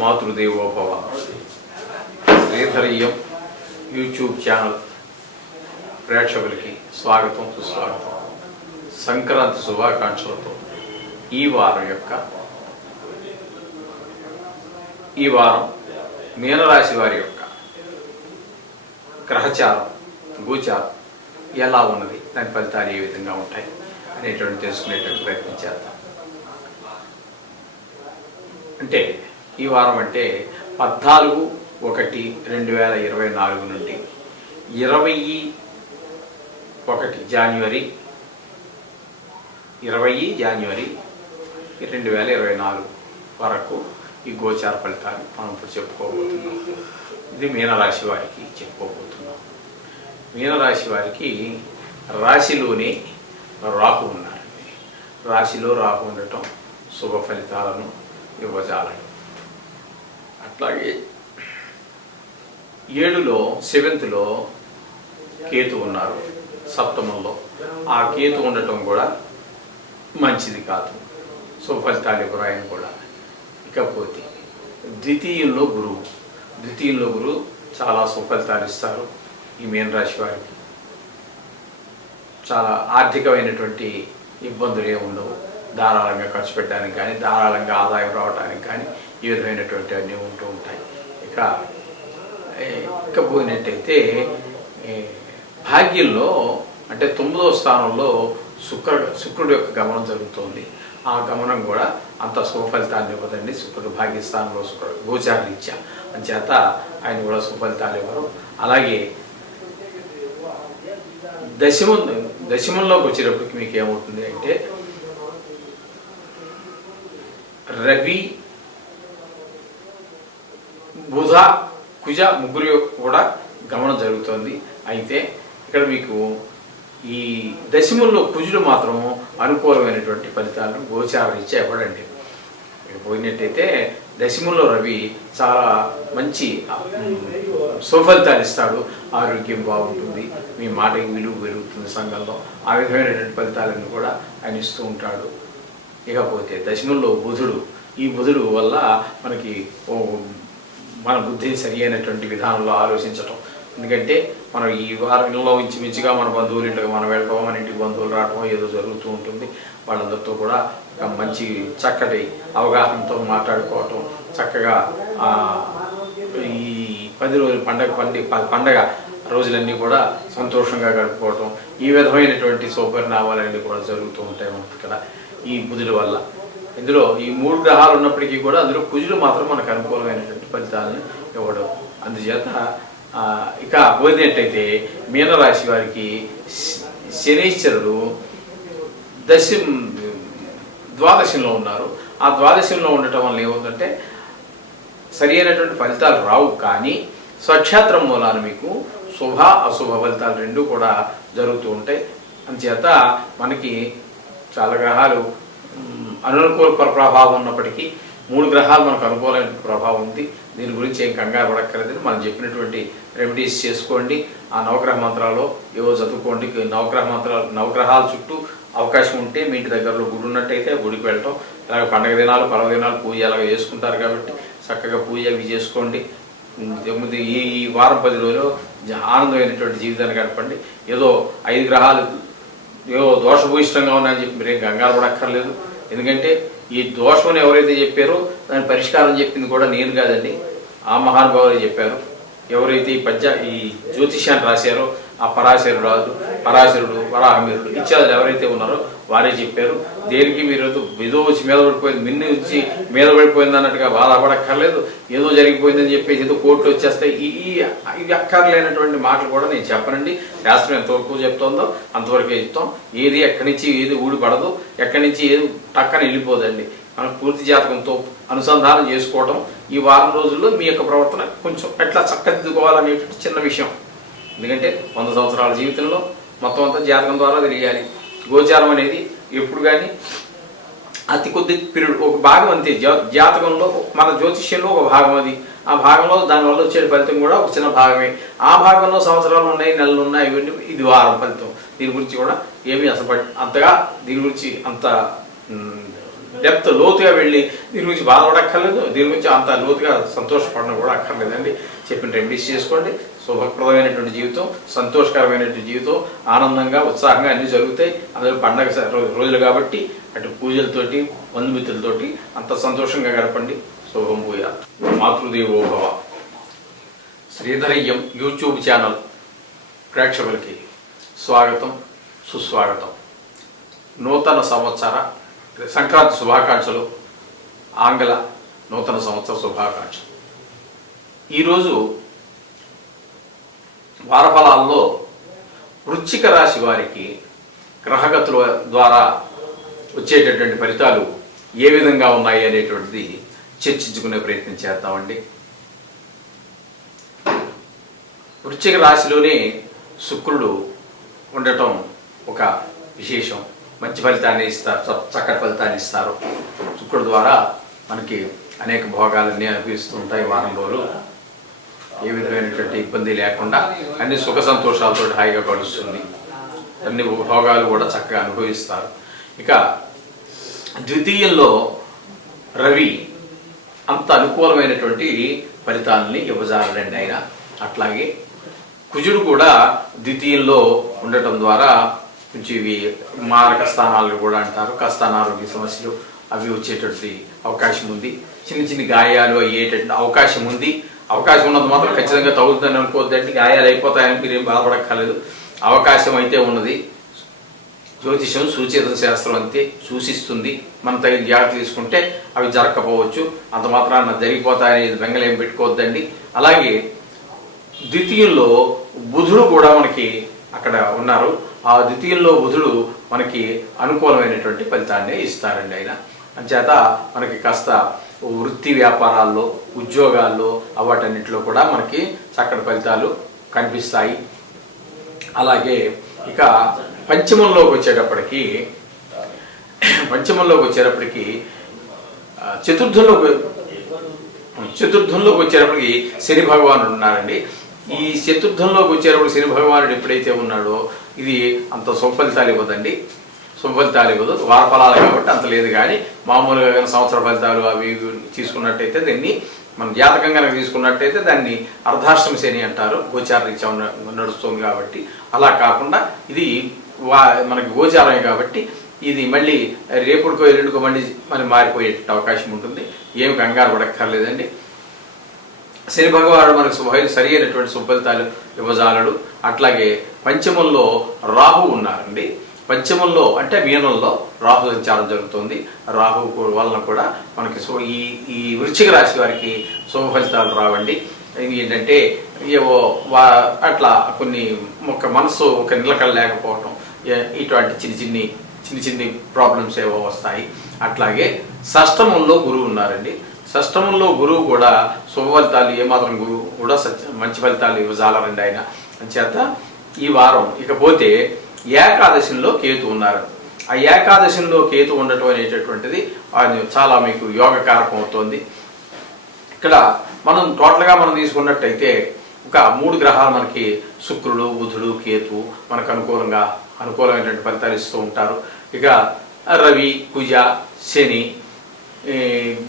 Matrudevobhava శ్రీధరీయం YouTube channel ప్రేక్షకులకి స్వాగతం సుస్వాగతం. సంక్రాంతి శుభాకాంక్షలతో ఈ వారం మీనరాశి వారి యొక్క గ్రహచారం గోచారం ఎలా ఉన్నది, దాని ఫలితాలు ఏ విధంగా ఉంటాయి అనేటువంటి తెలుసుకునేటువంటి ప్రయత్నం చేద్దాం. అంటే ఈ వారం అంటే 14/1/2024 నుండి 20 జనవరి 2024 వరకు ఈ గోచార ఫలితాలు మనం ఇప్పుడు చెప్పుకోబోతున్నాం. ఇది మీనరాశి వారికి చెప్పుకోబోతున్నాం. మీనరాశి వారికి రాశిలోనే రాహు ఉన్నాడు. రాశిలో రాహు ఉండటం శుభ ఫలితాలను ఇవ్వజాలడు. అట్లాగే 7లో 7th కేతు ఉన్నారు, సప్తమంలో. ఆ కేతు ఉండటం కూడా మంచిది కాదు, శుభ ఫలితాలు ఇవ్వరు ఆయన కూడా. ఇకపోతే ద్వితీయంలో గురువు చాలా శుభ ఫలితాలు ఇస్తారు. ఈ మీనరాశి వారికి చాలా ఆర్థికమైనటువంటి ఇబ్బందులు ఏమి ఉండవు. ధారాళంగా ఖర్చు పెట్టడానికి కానీ, ధారాళంగా ఆదాయం రావడానికి కానీ ఈ విధమైనటువంటి అన్నీ ఉంటూ ఉంటాయి. ఇక పోయినట్టయితే భాగ్యంలో అంటే 9వ స్థానంలో శుక్రుడు యొక్క గమనం జరుగుతుంది. ఆ గమనం కూడా అంత శుభ ఫలితాన్ని ఇవ్వదండి. శుక్రుడు భాగ్యస్థానంలో గోచార రీత్యా అంచేత ఆయన కూడా శుభ ఫలితాలు ఇవ్వరు. అలాగే దశమంలోకి వచ్చేటప్పటికి మీకు ఏమవుతుంది అంటే రవి బుధ కుజ ముగ్గురు కూడా గమనం జరుగుతుంది. అయితే ఇక్కడ మీకు ఈ దశమంలో కుజుడు మాత్రం అనుకూలమైనటువంటి ఫలితాలను గోచార రీత్యా ఇవ్వడండి. పోయినట్టయితే దశమంలో రవి చాలా మంచి సుఫలితాలు ఇస్తాడు. ఆరోగ్యం బాగుంటుంది, మీ మాటకి విలువ పెరుగుతుంది సంఘంలో. ఆ విధమైనటువంటి ఫలితాలను కూడా ఆయన ఇస్తూ ఉంటాడు. ఇకపోతే దశమంలో ఈ బుధుడు వల్ల మనకి మన బుద్ధి సరి అయినటువంటి విధానంలో ఆలోచించటం. ఎందుకంటే మనం ఈ వారంలో ఇంచుమించుగా మన బంధువులు ఇంటికి మనం వెళ్ళటం, మన ఇంటికి బంధువులు రావటం ఏదో జరుగుతూ ఉంటుంది. వాళ్ళందరితో కూడా మంచి చక్కటి అవగాహనతో మాట్లాడుకోవటం, చక్కగా ఈ 10 రోజుల పండగ రోజులన్నీ కూడా సంతోషంగా గడుపుకోవటం, ఈ విధమైనటువంటి శుభపరిణామాలన్నీ కూడా జరుగుతూ ఉంటాయి మనకి ఇక్కడ ఈ బుధుడి వల్ల. ఇందులో ఈ 3 గ్రహాలు ఉన్నప్పటికీ కూడా అందులో కుజుడు మాత్రం మనకు అనుకూలమైనటువంటి ఫలితాలను ఇవ్వడం. అందుచేత ఇక పోయినట్టయితే మీనరాశి వారికి శనీశ్వరుడు ద్వాదశంలో ఉన్నారు. ఆ ద్వాదశంలో ఉండటం వల్ల ఏమవుతుందంటే సరి అయినటువంటి ఫలితాలు రావు, కానీ స్వక్షేత్రం మూలాన మీకు శుభ అశుభ ఫలితాలు రెండూ కూడా జరుగుతూ ఉంటాయి. అందుచేత మనకి చాలా గ్రహాలు అననుకూల ప్రభావం ఉన్నప్పటికీ 3 గ్రహాలు మనకు అనుకూలమైన ప్రభావం ఉంది. దీని గురించి ఏం కంగారు పడక్కర్లేదు. మనం చెప్పినటువంటి రెమెడీస్ చేసుకోండి. ఆ నవగ్రహ మంత్రాలు ఏవో చదువుకోండి. నవగ్రహాల చుట్టూ అవకాశం ఉంటే మీ ఇంటి దగ్గరలో గుడి ఉన్నట్టయితే గుడికి వెళ్ళటం, అలాగే పండగ దినాలు పర్వదినాలు పూజ అలాగే చేసుకుంటారు కాబట్టి చక్కగా పూజ అవి చేసుకోండి. ఈ వారం 10 రోజులు ఆనందమైనటువంటి జీవితాన్ని గడపండి. ఏదో 5 గ్రహాలు ఏదో దోషభూయిష్టంగా ఉన్నాయని చెప్పి మీరేం కంగారు పడక్కర్లేదు. ఎందుకంటే ఈ దోషం ఎవరైతే చెప్పారో దాని పరిష్కారం చెప్పింది కూడా నేను కాదండి, ఆ మహానుభావులే చెప్పారు. ఎవరైతే ఈ జ్యోతిష్యాన్ని రాశారో ఆ పరాశరుడు వరాహమిరుడు ఇత్యాదులు ఎవరైతే ఉన్నారో వారే చెప్పారు. దేనికి మీరు ఏదో వచ్చి మీద పడిపోయింది, మిన్ని వచ్చి మీద పడిపోయింది అన్నట్టుగా బాధపడక్కర్లేదు. ఏదో జరిగిపోయిందని చెప్పేసి ఏదో కోర్టులు వచ్చేస్తాయి. ఇవి అక్కర్లేనటువంటి మాటలు కూడా నేను చెప్పనండి. శాస్త్రం ఎంతవరకు చెప్తుందో అంతవరకే చెప్తాం. ఏది ఎక్కడి నుంచి ఏది ఊడిపడదు, ఎక్కడి నుంచి ఏది టక్కన వెళ్ళిపోదండి. మనం పూర్తి జాతకంతో అనుసంధానం చేసుకోవడం ఈ వారం రోజుల్లో మీ యొక్క ప్రవర్తన కొంచెం ఎట్లా చక్కదిద్దుకోవాలనేటువంటి చిన్న విషయం. ఎందుకంటే 100 సంవత్సరాల జీవితంలో మొత్తం అంతా జాతకం ద్వారా తెలియాలి. గోచారం అనేది ఎప్పుడు కానీ అతి కొద్ది పీరియడ్ ఒక భాగం అంతే. జాతకంలో మన జ్యోతిష్యంలో ఒక భాగం అది. ఆ భాగంలో దానివల్ల వచ్చే ఫలితం కూడా ఒక చిన్న భాగమే. ఆ భాగంలో సంవత్సరాలు ఉన్నాయి, నెలలు ఉన్నాయి, ఇవన్నీ ఇది వారం ఫలితం. దీని గురించి కూడా ఏమీ అసలు అంతగా దీని గురించి అంత డెప్త్ లోతుగా వెళ్ళి దీని గురించి బాధపడక్కర్లేదు, దీని గురించి అంత లోతుగా సంతోషపడడం కూడా అక్కర్లేదండి. చెప్పిన రెమెడీస్ చేసుకోండి. శుభప్రదమైనటువంటి జీవితం, సంతోషకరమైనటువంటి జీవితం, ఆనందంగా ఉత్సాహంగా అన్నీ జరుగుతాయి. అందులో పండగ రోజులు కాబట్టి అటు పూజలతోటి బంధుమిత్రులతోటి అంత సంతోషంగా గడపండి. శుభం భూయా. మాతృదేవోభవ. శ్రీధరయ్యం యూట్యూబ్ ఛానల్ ప్రేక్షకులకి స్వాగతం, సుస్వాగతం. నూతన సంవత్సర సంక్రాంతి శుభాకాంక్షలు, ఆంగ్ల నూతన సంవత్సర శుభాకాంక్షలు. ఈరోజు వారఫలాల్లో వృశ్చిక రాశి వారికి గ్రహగతుల ద్వారా వచ్చేటటువంటి ఫలితాలు ఏ విధంగా ఉన్నాయి అనేటువంటిది చర్చించుకునే ప్రయత్నం చేద్దామండి. వృశ్చిక రాశిలోనే శుక్రుడు ఉండటం ఒక విశేషం. మంచి ఫలితాన్ని ఇస్తారు, చక్కటి ఫలితాన్ని ఇస్తారు. శుక్రుడు ద్వారా మనకి అనేక భోగాలన్నీ అనిపిస్తూ ఉంటాయి. వారం రోజులు ఏ విధమైనటువంటి ఇబ్బంది లేకుండా అన్ని సుఖ సంతోషాలతో హాయిగా గడుస్తుంది. అన్ని భోగాలు కూడా చక్కగా అనుభవిస్తారు. ఇక ద్వితీయంలో రవి అంత అనుకూలమైనటువంటి ఫలితాలని ఇవ్వజాలండి ఆయన. అట్లాగే కుజుడు కూడా ద్వితీయంలో ఉండటం ద్వారా కొంచెం ఇవి మారక స్థానాలు కూడా అంటారు, కాస్త అనారోగ్య సమస్యలు అవి వచ్చేటటువంటి అవకాశం ఉంది. చిన్న చిన్న గాయాలు అయ్యేటటువంటి అవకాశం ఉంది. అవకాశం ఉన్నది మాత్రం ఖచ్చితంగా తగులుతుందని అనుకోవద్దండి. గాయాలు అయిపోతాయని మీరేం బాధపడక్కర్లేదు. అవకాశం అయితే ఉన్నది. జ్యోతిషం సూచిత శాస్త్రం అంతే సూచిస్తుంది. మనం తగిన జాగ్రత్త తీసుకుంటే అవి జరగకపోవచ్చు. అంత మాత్రాన జరిగిపోతాయనేది బెంగళేం పెట్టుకోవద్దండి. అలాగే ద్వితీయంలో బుధుడు కూడా మనకి అక్కడ ఉన్నారు. ఆ ద్వితీయంలో బుధుడు మనకి అనుకూలమైనటువంటి ఫలితాన్ని ఇస్తారండి ఆయన. అంచేత మనకి కాస్త వృత్తి వ్యాపారాల్లో, ఉద్యోగాల్లో వాటన్నిటిలో కూడా మనకి చక్కటి ఫలితాలు కనిపిస్తాయి. అలాగే ఇక పంచమంలోకి వచ్చేటప్పటికి చతుర్థంలోకి వచ్చేటప్పటికి శని భగవానుడు ఉన్నారండి. ఈ చతుర్థంలోకి వచ్చేటప్పుడు శని భగవానుడు ఎప్పుడైతే ఉన్నాడో ఇది అంత సుఫలితాలు ఇవ్వదండి. శుభఫలితాలు ఇవ్వదు. వారఫలాలు కాబట్టి అంత లేదు. కానీ మామూలుగా కానీ సంవత్సర ఫలితాలు అవి తీసుకున్నట్టయితే దీన్ని మన జాతకం కనుక తీసుకున్నట్టయితే దాన్ని అర్ధాష్టమ శని అంటారు. గోచార రీత్యా నడుస్తుంది కాబట్టి. అలా కాకుండా ఇది మనకి గోచారమే కాబట్టి ఇది మళ్ళీ రేపుడుకో ఎల్లుండికో మళ్ళీ మారిపోయే అవకాశం ఉంటుంది. ఏం కంగారు పడక్కర్లేదండి. శని భగవానుడు మనకు సరి అయినటువంటి శుభఫలితాలు ఇవ్వజాలడు. అట్లాగే పంచమంలో రాహు ఉన్నారండి. పంచమంలో అంటే మీనంలో రాహు సంచారం జరుగుతుంది. రాహు వలన కూడా మనకి ఈ వృశ్చిక రాశి వారికి శుభ ఫలితాలు రావండి. ఏంటంటే ఏవో అట్లా కొన్ని మనసు ఒక నిలకడ లేకపోవటం, ఇటువంటి చిన్ని చిన్ని ప్రాబ్లమ్స్ ఏవో వస్తాయి. అట్లాగే షష్టమంలో గురువు ఉన్నారండి. షష్టమంలో గురువు కూడా శుభ ఫలితాలు ఏమాత్రం గురువు కూడా మంచి ఫలితాలు ఇవ్వజాలరండి ఆయన. అంచేత ఈ వారం ఇకపోతే ఏకాదశిలో కేతు ఉన్నారు. ఆ ఏకాదశిలో కేతు ఉండటం అనేటటువంటిది చాలా మీకు యోగకారకం అవుతుంది. ఇక్కడ మనం టోటల్గా మనం తీసుకున్నట్టయితే ఒక 3 గ్రహాలు మనకి శుక్రుడు, బుధుడు, కేతు మనకు అనుకూలమైనటువంటి ఫలితాలు ఇస్తూ ఉంటారు. ఇక రవి, కుజ, శని,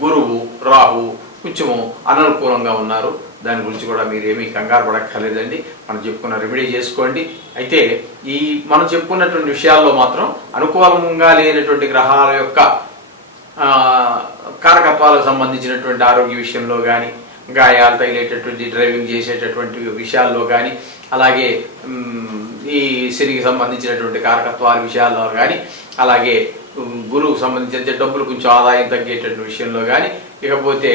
గురువు, రాహు కొంచెము అననుకూలంగా ఉన్నారు. దాని గురించి కూడా మీరు ఏమీ కంగారు పడక్కర్లేదండి. మనం చెప్పుకున్న రెమెడీ చేసుకోండి. అయితే ఈ మనం చెప్పుకున్నటువంటి విషయాల్లో మాత్రం అనుకూలంగా లేనటువంటి గ్రహాల యొక్క కారకత్వాలకు సంబంధించినటువంటి ఆరోగ్య విషయంలో కానీ, గాయాలు తగిలేటటువంటి డ్రైవింగ్ చేసేటటువంటి విషయాల్లో కానీ, అలాగే ఈ శనికి సంబంధించినటువంటి కారకత్వాల విషయాల్లో కానీ, అలాగే గురువుకు సంబంధించి డబ్బులు కొంచెం ఆదాయం తగ్గేటటువంటి విషయంలో కానీ, ఇకపోతే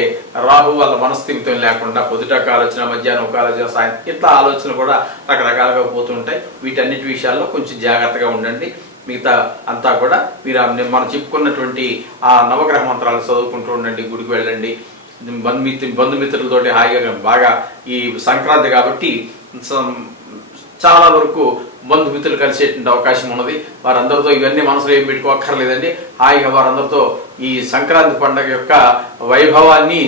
రాహు వల్ల మనస్థిమితం లేకుండా పొద్దుటకు ఆలోచన, మధ్యాహ్నం ఒక ఆలోచన, సాయంత్రం ఇట్లా ఆలోచనలు కూడా రకరకాలుగా పోతుంటాయి. వీటన్నిటి విషయాల్లో కొంచెం జాగ్రత్తగా ఉండండి. మిగతా అంతా కూడా మీరు మనం చెప్పుకున్నటువంటి ఆ నవగ్రహ మంత్రాలు చదువుకుంటూ ఉండండి. గుడికి వెళ్ళండి. బంధుమిత్రులతోటి హాయిగా బాగా ఈ సంక్రాంతి కాబట్టి చాలా వరకు బంధుమిత్రులు కలిసేటువంటి అవకాశం ఉన్నది. వారందరితో ఇవన్నీ మనసులో ఏం పెట్టుకోక్కర్లేదండి. హాయిగా వారందరితో ఈ సంక్రాంతి పండుగ యొక్క వైభవాన్ని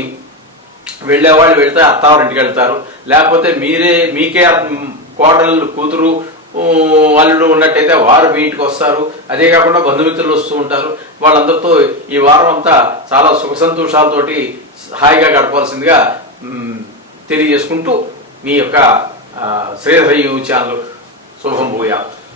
వెళ్ళేవాళ్ళు వెళ్తే అత్తావారింటికి వెళ్తారు. లేకపోతే మీకే కోడళ్ళు, కూతురు అల్లుడు ఉన్నట్టయితే వారు మీ ఇంటికి వస్తారు. అదే కాకుండా బంధుమిత్రులు వస్తూ ఉంటారు. వాళ్ళందరితో ఈ వారం అంతా చాలా సుఖ సంతోషాలతోటి హాయిగా గడపాల్సిందిగా తెలియజేసుకుంటూ మీ యొక్క శ్రీధర్ యూట్యూబ్ ఛానల్ శుభం భూయాత్.